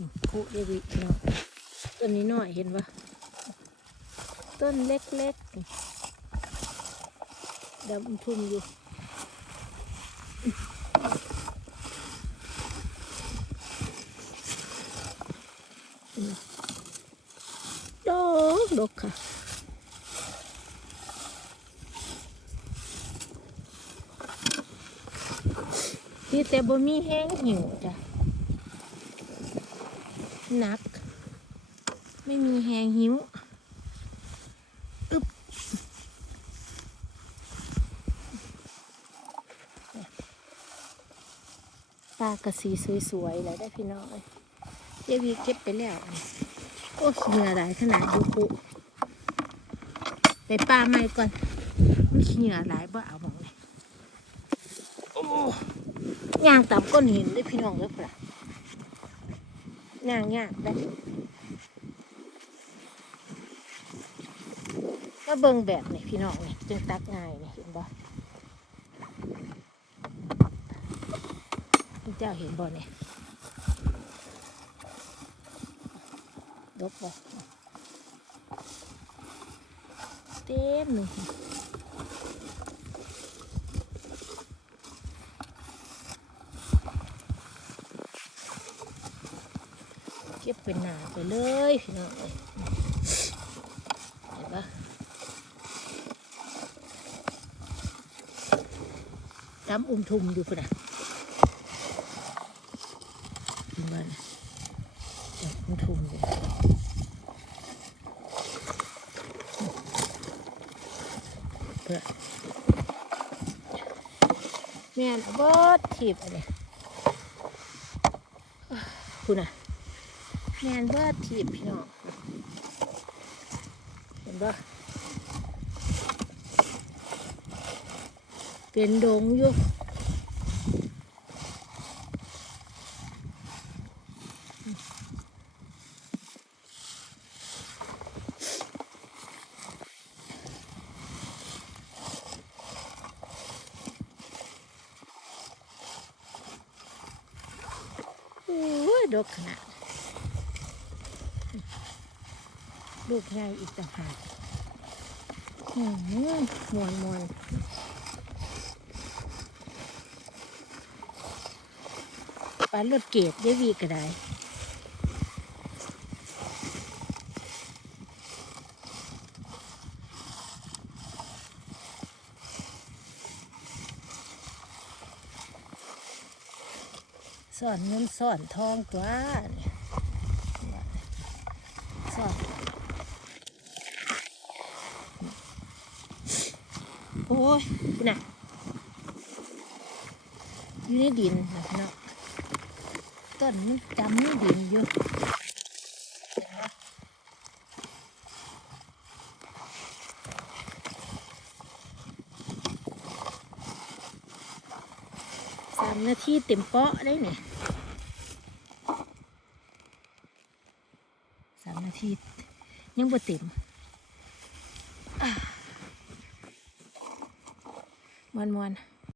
อืมคุเดวิเนาะต้นนี้หน่อยเห็นปะต้นเล็กๆดำทุ่มอยู่ดอกดอกค่ะที่แต่บ่มีแห้งหิวจ้ะ นัก ไม่มีแหงหิวอึบปลากระสีสวยๆเลยได้พี่น้องเลยเจวีเก็บไปแล้วโอ้เหงื่อไหลายขนาดยูคุไปปลาใหม่ก่อนมันเหงื่อไหลายบ่เอาบอกเลยโอ้ยางตามก้อนหินได้พี่น้องเลยพ่ะ ย่างยากได้อก็เบิ่งแบบนี่พี่น้องนี่จึงตักง่ายนี่เห็นบ่พี่เจ้าเห็นบ่เนี่ยดกบ่เต็มหนึ่ง ก็บเป็นหนาไปเลยพี่น้องเอ้ยเห็นปะดำอุ้มทุมอยู่พุ่น่ะเห็นบ่นะดำอุ้มทุมอยู่เพื่อแม่นเอาบดถีบอะไรคุณน่ะ แมนเบิดถีบพี่น้องเห็นบ่เป็นดงอยู่โอ้ยดกขนาด ลูกใหญ่อีกต่างหากอืมมวนมวนปลารถเกตได้วีก็ได้สอนเงินสอนทองตัวสอน โอ้ยคุณน่ะอยู่ในดินนะเนาะต้นมันจำในดินอยู่หนปะสามนาทีเต็มเปาะได้เนี่ยสามนาทียังบ่เต็มอะ มวนมวนๆ